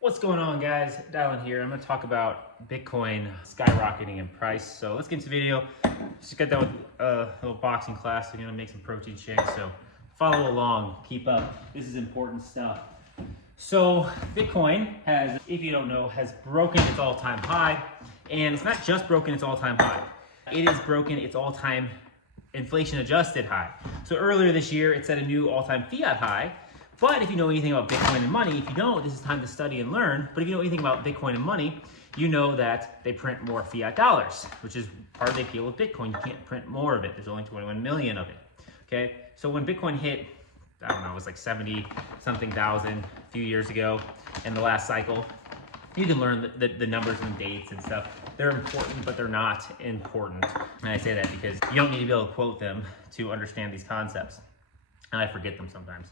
What's going on, guys? Dylan here. I'm going to talk about Bitcoin skyrocketing in price. So let's get into the video. Just got done with a little boxing class. I'm going to make some protein shakes. So follow along, keep up. This is important stuff. So Bitcoin has, if you don't know, has broken its all-time high. And it's not just broken its all-time high. It has broken its all-time inflation-adjusted high. So earlier this year, it set a new all-time fiat high. But if you know anything about Bitcoin and money, if you don't, this is time to study and learn. But if you know anything about Bitcoin and money, you know that they print more fiat dollars, which is part of the appeal of Bitcoin. You can't print more of it. There's only 21 million of it. Okay, so when Bitcoin hit, I don't know, it was like 70-something thousand a few years ago in the last cycle. You can learn the numbers and dates and stuff. They're important, but they're not important. And I say that because you don't need to be able to quote them to understand these concepts. And I forget them sometimes.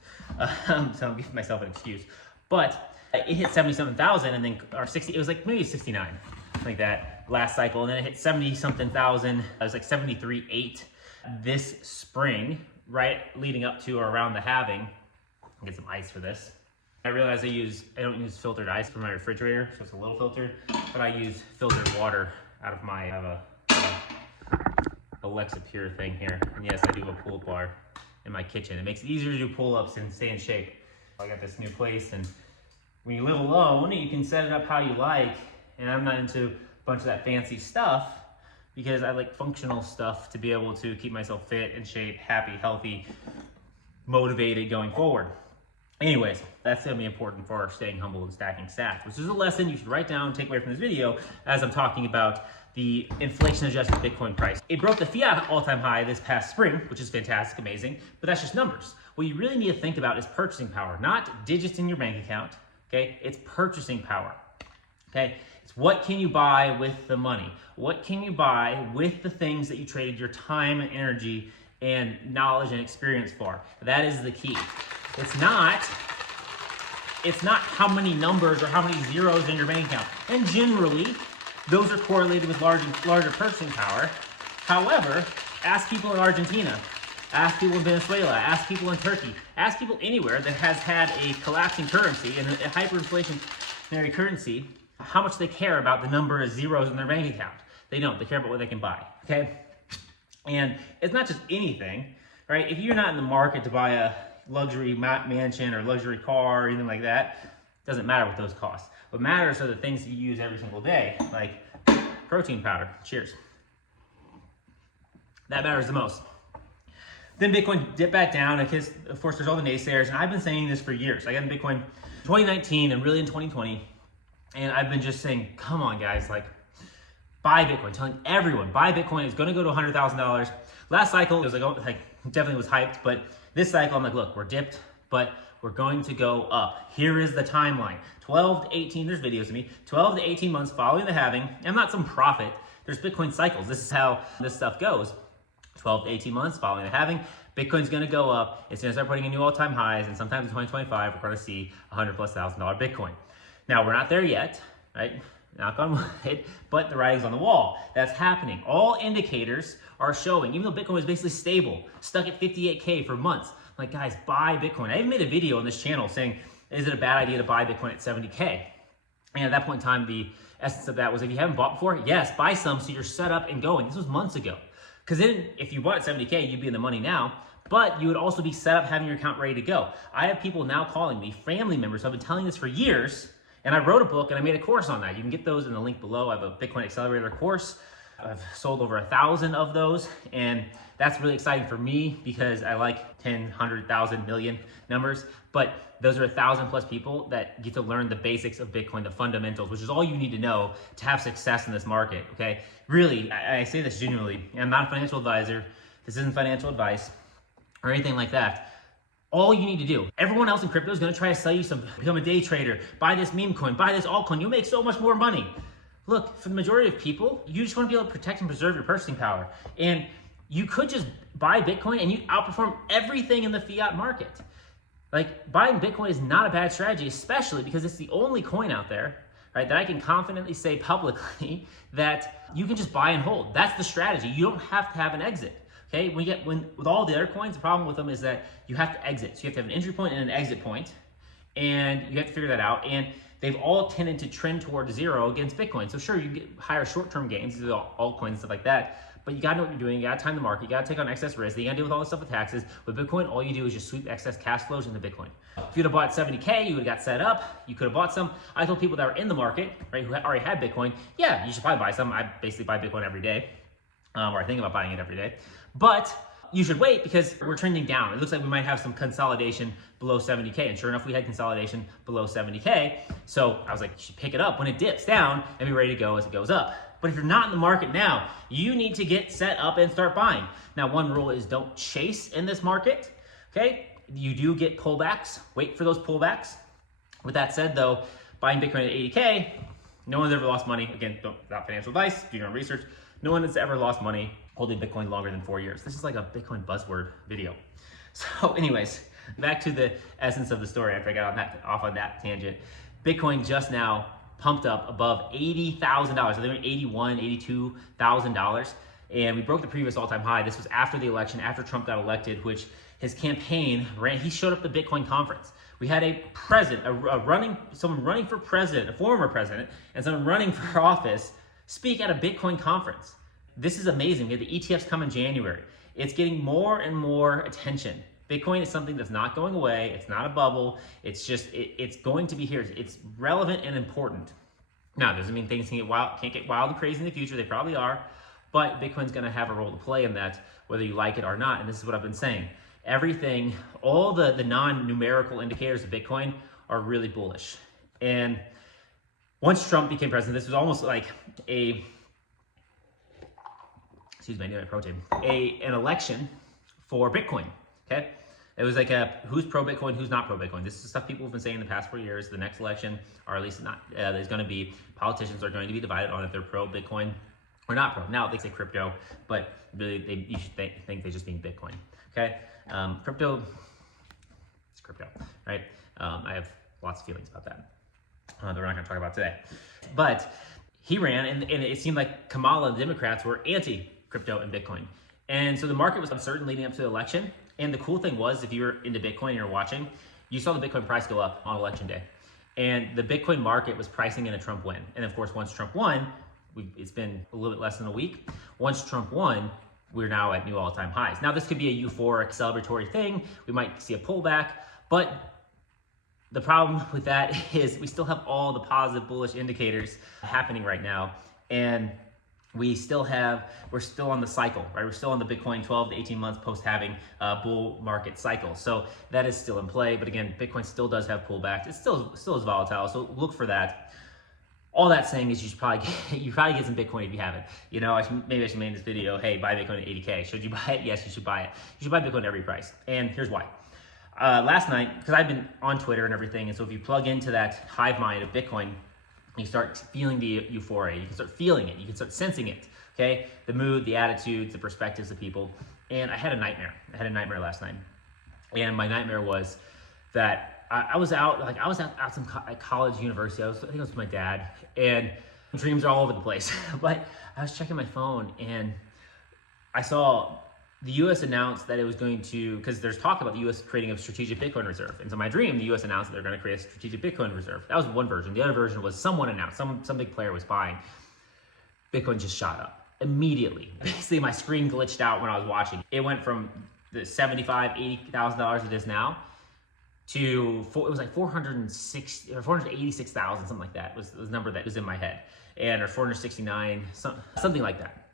So I'm giving myself an excuse. But it hit 70-something thousand and then, or 60, it was like maybe 69, like that last cycle. And then it hit 70-something thousand. It was like 73.8 this spring, right leading up to or around the halving. I'll get some ice for this. I realize I don't use filtered ice for my refrigerator, so it's a little filtered, but I use filtered water out of I have a Alexa Pure thing here. And yes, I do have a pull-up bar in my kitchen. It makes it easier to do pull-ups and stay in shape. I got this new place, and when you live alone, you can set it up how you like, and I'm not into a bunch of that fancy stuff because I like functional stuff to be able to keep myself fit, in shape, happy, healthy, motivated going forward. Anyways, that's gonna be important for staying humble and stacking sats, which is a lesson you should write down and take away from this video as I'm talking about the inflation-adjusted Bitcoin price. It broke the fiat all-time high this past spring, which is fantastic, amazing, but that's just numbers. What you really need to think about is purchasing power, not digits in your bank account, okay? It's purchasing power, okay? It's what can you buy with the money? What can you buy with the things that you traded your time and energy and knowledge and experience for? That is the key. It's not how many numbers or how many zeros in your bank account. And generally, those are correlated with larger purchasing power. However, ask people in Argentina, ask people in Venezuela, ask people in Turkey, ask people anywhere that has had a collapsing currency and a hyperinflationary currency, how much they care about the number of zeros in their bank account. They don't, they care about what they can buy, okay? And it's not just anything, right? If you're not in the market to buy a luxury mansion or luxury car or anything like that, it doesn't matter what those cost. What matters are the things that you use every single day, like protein powder. Cheers. That matters the most. Then Bitcoin dipped back down because, of course, there's all the naysayers, and I've been saying this for years. I got in Bitcoin 2019 and really in 2020, and I've been just saying, come on, guys, like, buy Bitcoin, telling everyone, buy Bitcoin. It's going to go to $100,000. Last cycle, it was like definitely was hyped, but this cycle, I'm like, look, we're dipped, but we're going to go up. Here is the timeline. 12 to 18, there's videos of me, 12 to 18 months following the halving. I'm not some prophet. There's Bitcoin cycles. This is how this stuff goes. 12 to 18 months following the halving, Bitcoin's gonna go up. It's gonna start putting in new all-time highs, and sometime in 2025, we're gonna see $100,000+ Bitcoin. Now, we're not there yet, right? Knock on wood, but the writing's on the wall. That's happening. All indicators are showing, even though Bitcoin was basically stable, stuck at 58K for months. Like, guys, buy Bitcoin. I even made a video on this channel saying, is it a bad idea to buy Bitcoin at 70K? And at that point in time, the essence of that was, if you haven't bought before, yes, buy some so you're set up and going. This was months ago. Because then if you bought at 70K, you'd be in the money now, but you would also be set up having your account ready to go. I have people now calling me, family members, I've been telling this for years, and I wrote a book and I made a course on that. You can get those in the link below. I have a Bitcoin Accelerator course. I've sold over 1,000 of those, and that's really exciting for me because I like 10, 100,000, million numbers, but those are 1,000+ people that get to learn the basics of Bitcoin, the fundamentals, which is all you need to know to have success in this market, okay? Really, I say this genuinely. I'm not a financial advisor. This isn't financial advice or anything like that. All you need to do, everyone else in crypto is gonna try to sell you become a day trader, buy this meme coin, buy this altcoin, you'll make so much more money. Look, for the majority of people, you just wanna be able to protect and preserve your purchasing power. And you could just buy Bitcoin and you outperform everything in the fiat market. Like, buying Bitcoin is not a bad strategy, especially because it's the only coin out there, right, that I can confidently say publicly that you can just buy and hold. That's the strategy. You don't have to have an exit. Okay, with all the other coins, the problem with them is that you have to exit. So you have to have an entry point and an exit point, and you have to figure that out. And they've all tended to trend towards zero against Bitcoin. So sure, you get higher short-term gains, these are altcoins and stuff like that, but you gotta know what you're doing, you gotta time the market, you gotta take on excess risk, you gotta deal with all this stuff with taxes. With Bitcoin, all you do is just sweep excess cash flows into Bitcoin. If you'd have bought 70K, you would've got set up, you could have bought some. I told people that were in the market, right, who already had Bitcoin, yeah, you should probably buy some. I basically buy Bitcoin every day, or I think about buying it every day. But you should wait because we're trending down. It looks like we might have some consolidation below 70K. And sure enough, we had consolidation below 70K. So I was like, you should pick it up when it dips down and be ready to go as it goes up. But if you're not in the market now, you need to get set up and start buying. Now, one rule is don't chase in this market, okay? You do get pullbacks, wait for those pullbacks. With that said though, buying Bitcoin at 80K, no one's ever lost money. Again, without financial advice, do your own research. No one has ever lost money holding Bitcoin longer than 4 years. This is like a Bitcoin buzzword video. So anyways, back to the essence of the story after I got off on that tangent. Bitcoin just now pumped up above $80,000. I think $81,000, $82,000. And we broke the previous all-time high. This was after the election, after Trump got elected, which his campaign ran. He showed up at the Bitcoin conference. We had a president, someone running for president, a former president, and someone running for office speak at a Bitcoin conference. This is amazing. We had the ETFs come in January. It's getting more and more attention. Bitcoin is something that's not going away. It's not a bubble. It's just, it's going to be here. It's relevant and important. Now, doesn't mean things can't get wild and crazy in the future. They probably are, but Bitcoin's gonna have a role to play in that, whether you like it or not. And this is what I've been saying. Everything, all the non-numerical indicators of Bitcoin are really bullish. And once Trump became president, this was almost like an election for Bitcoin, okay? It was like who's pro-Bitcoin, who's not pro-Bitcoin. This is stuff people have been saying in the past 4 years. The next election, or at least not, there's gonna be, politicians are going to be divided on if they're pro-Bitcoin or not pro. Now they say crypto, but really you should think they just mean Bitcoin, okay? Crypto, it's crypto, right? I have lots of feelings about that that we're not gonna talk about today. But he ran, and it seemed like Kamala and the Democrats were anti-crypto and Bitcoin. And so the market was uncertain leading up to the election. And the cool thing was, if you were into Bitcoin and you're watching, you saw the Bitcoin price go up on election day. And the Bitcoin market was pricing in a Trump win. And of course, once Trump won, it's been a little bit less than a week. Once Trump won, we're now at new all-time highs. Now, this could be a euphoric celebratory thing. We might see a pullback, but the problem with that is we still have all the positive bullish indicators happening right now. And we're still on the cycle, right? We're still on the Bitcoin 12 to 18 months post-halving bull market cycle. So that is still in play. But again, Bitcoin still does have pullbacks. It still is volatile. So look for that. All that saying is you probably get some Bitcoin if you haven't. You know, maybe I should make this video, hey, buy Bitcoin at 80K. Should you buy it? Yes, you should buy it. You should buy Bitcoin at every price. And here's why. Last night, because I've been on Twitter and everything, and so if you plug into that hive mind of Bitcoin, you start feeling the euphoria. You can start feeling it. You can start sensing it, okay? The mood, the attitudes, the perspectives of people. And I had a nightmare. I had a nightmare last night. And my nightmare was that I was out at some college, university. I think it was with my dad. And dreams are all over the place. But I was checking my phone and I saw the U.S. announced that it was going to, because there's talk about the U.S. creating a strategic Bitcoin reserve. And so my dream, the U.S. announced that they're going to create a strategic Bitcoin reserve. That was one version. The other version was someone announced, some big player was buying. Bitcoin just shot up immediately. Basically, my screen glitched out when I was watching. It went from the $75,000, $80,000 it is now to, it was like 460 or 486,000, something like that was the number that was in my head. And or 469, something like that.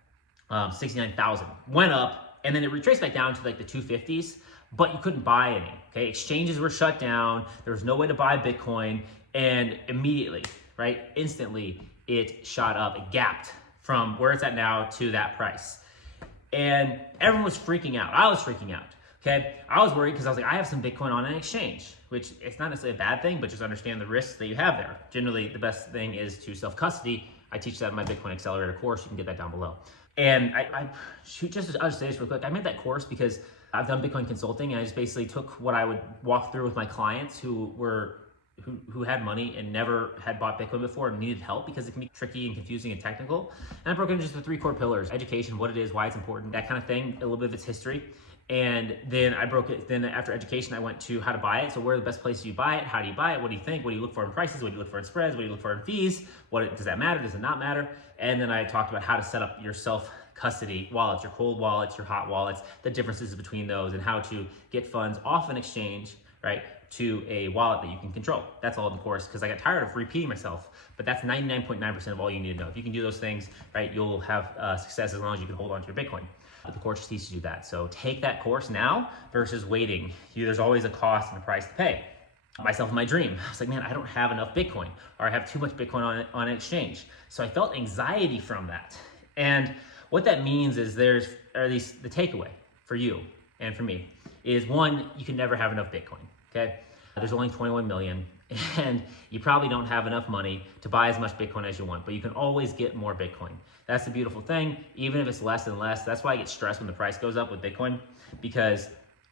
69,000 went up. And then it retraced back down to like the 250s, but you couldn't buy any, okay? Exchanges were shut down. There was no way to buy Bitcoin. And immediately, right, instantly, it shot up. It gapped from where it's at now to that price. And everyone was freaking out. I was freaking out, okay? I was worried because I was like, I have some Bitcoin on an exchange, which it's not necessarily a bad thing, but just understand the risks that you have there. Generally, the best thing is to self-custody. I teach that in my Bitcoin Accelerator course. You can get that down below. And I'll just say this real quick. I made that course because I've done Bitcoin consulting, and I just basically took what I would walk through with my clients who had money and never had bought Bitcoin before and needed help because it can be tricky and confusing and technical. And I broke into just the 3 core pillars: education, what it is, why it's important, that kind of thing, a little bit of its history. And then I broke it. Then after education, I went to how to buy it. So where are the best places you buy it? How do you buy it? What do you think? What do you look for in prices? What do you look for in spreads? What do you look for in fees? Does that matter? Does it not matter? And then I talked about how to set up your self-custody wallets, your cold wallets, your hot wallets, the differences between those, and how to get funds off an exchange, right, to a wallet that you can control. That's all in the course, because I got tired of repeating myself. But that's 99.9% of all you need to know. If you can do those things, right, you'll have success as long as you can hold on to your Bitcoin. The course just teaches you that. So take that course now versus waiting. There's always a cost and a price to pay. Myself in my dream, I was like, man, I don't have enough Bitcoin, or I have too much Bitcoin on an exchange. So I felt anxiety from that. And what that means is the takeaway for you and for me is, one, you can never have enough Bitcoin, okay? There's only 21 million, and you probably don't have enough money to buy as much Bitcoin as you want, but you can always get more Bitcoin. That's the beautiful thing, even if it's less and less. That's why I get stressed when the price goes up with Bitcoin, because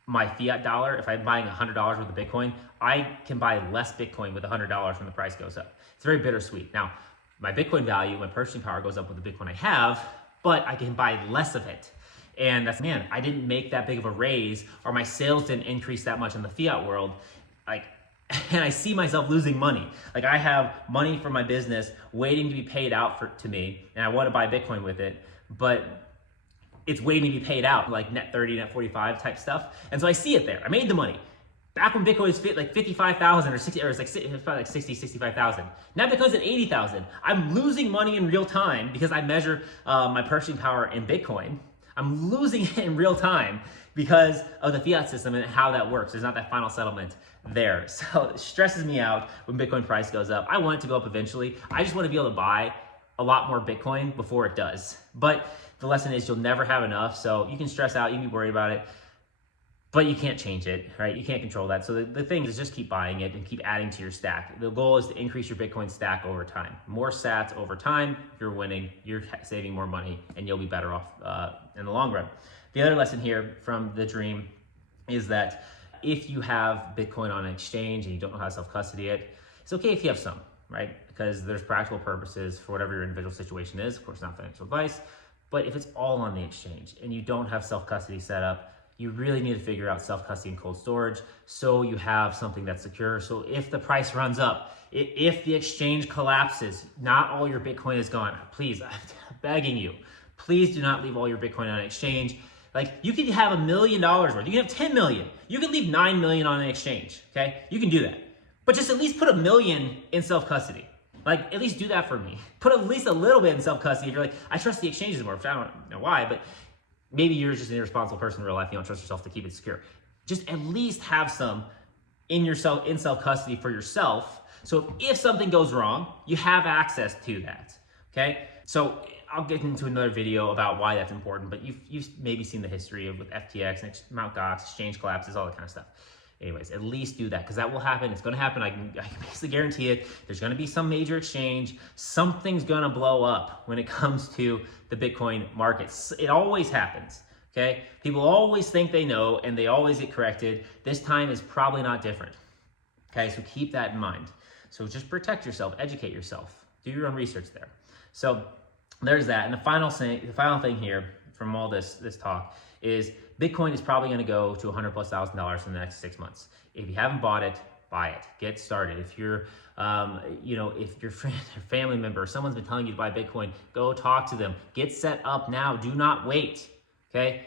my fiat dollar, if I'm buying $100 worth of Bitcoin, I can buy less Bitcoin with $100 when the price goes up. It's very bittersweet. Now, my Bitcoin value, my purchasing power goes up with the Bitcoin I have, but I can buy less of it. And that's, man, I didn't make that big of a raise, or my sales didn't increase that much in the fiat world. And I see myself losing money. Like, I have money from my business waiting to be paid out to me, and I want to buy Bitcoin with it, but it's waiting to be paid out, like net 30, net 45 type stuff. And so I see it there. I made the money. Back when Bitcoin was like 55,000 or 60, or it's like 60, 65,000. Now Bitcoin's at 80,000. I'm losing money in real time because I measure my purchasing power in Bitcoin. I'm losing it in real time because of the fiat system and how that works. There's not that final settlement there. So it stresses me out when Bitcoin price goes up. I want it to go up eventually. I just want to be able to buy a lot more Bitcoin before it does. But the lesson is, you'll never have enough. So you can stress out, you can be worried about it, but you can't change it, right? You can't control that. So the thing is, just keep buying it and keep adding to your stack. The goal is to increase your Bitcoin stack over time. More sats over time, you're winning, you're saving more money, and you'll be better off in the long run. The other lesson here from the dream is that if you have Bitcoin on an exchange and you don't know how to self-custody it, it's okay if you have some, right? Because there's practical purposes for whatever your individual situation is. Of course, not financial advice. But if it's all on the exchange and you don't have self-custody set up, you really need to figure out self-custody and cold storage so you have something that's secure. So if the price runs up, if the exchange collapses, not all your Bitcoin is gone. Please, I'm begging you, please do not leave all your Bitcoin on an exchange. Like, you could have $1 million worth, you can have 10 million, you can leave 9 million on an exchange, okay? You can do that. But just at least put $1 million in self-custody. Like, at least do that for me. Put at least a little bit in self-custody. If you're like, I trust the exchanges more, which I don't know why, but maybe you're just an irresponsible person in real life, you don't trust yourself to keep it secure. Just at least have some in self-custody for yourself. So if something goes wrong, you have access to that, okay? So I'll get into another video about why that's important, but you've maybe seen the history of with FTX and Mt. Gox, exchange collapses, all that kind of stuff. Anyways, at least do that, because that will happen. It's going to happen. I can basically guarantee it. There's going to be some major exchange. Something's going to blow up when it comes to the Bitcoin markets. It always happens, okay? People always think they know, and they always get corrected. This time is probably not different, okay? So keep that in mind. So just protect yourself, educate yourself, do your own research there. So there's that. And the final thing here from all this talk is Bitcoin is probably going to go to $100,000+ in the next 6 months. If you haven't bought it, buy it. Get started. If you're, if your friend or family member, someone's been telling you to buy Bitcoin, go talk to them. Get set up now. Do not wait. Okay?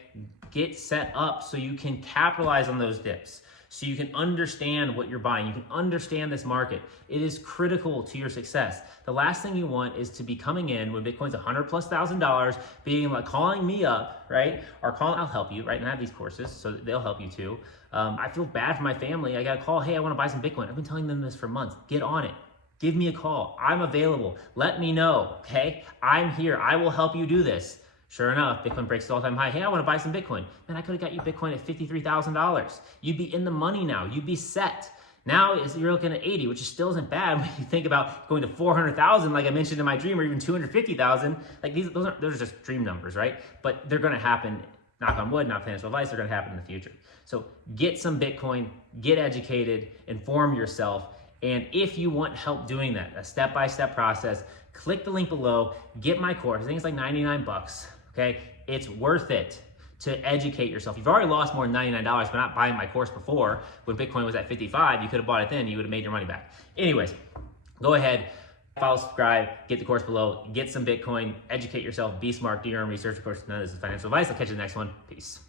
Get set up so you can capitalize on those dips. So you can understand what you're buying. You can understand this market. It is critical to your success. The last thing you want is to be coming in when Bitcoin's $100,000+, being like calling me up, right? Or I'll help you, right? And I have these courses, so they'll help you too. I feel bad for my family. I got a call, hey, I want to buy some Bitcoin. I've been telling them this for months. Get on it. Give me a call. I'm available. Let me know, okay? I'm here. I will help you do this. Sure enough, Bitcoin breaks the all-time high. Hey, I want to buy some Bitcoin. Man, I could have got you Bitcoin at $53,000. You'd be in the money now. You'd be set. Now you're looking at 80, which still isn't bad when you think about going to 400,000, like I mentioned in my dream, or even 250,000. Like those are just dream numbers, right? But they're going to happen. Knock on wood, not financial advice. They're going to happen in the future. So get some Bitcoin, get educated, inform yourself. And if you want help doing that, a step-by-step process, click the link below. Get my course. I think it's like $99. Okay, it's worth it to educate yourself. You've already lost more than $99 by not buying my course before. When Bitcoin was at 55, you could have bought it then, you would have made your money back. Anyways, go ahead, follow, subscribe, get the course below, get some Bitcoin, educate yourself, be smart, do your own research. Of course, none of this is financial advice. I'll catch you in the next one. Peace.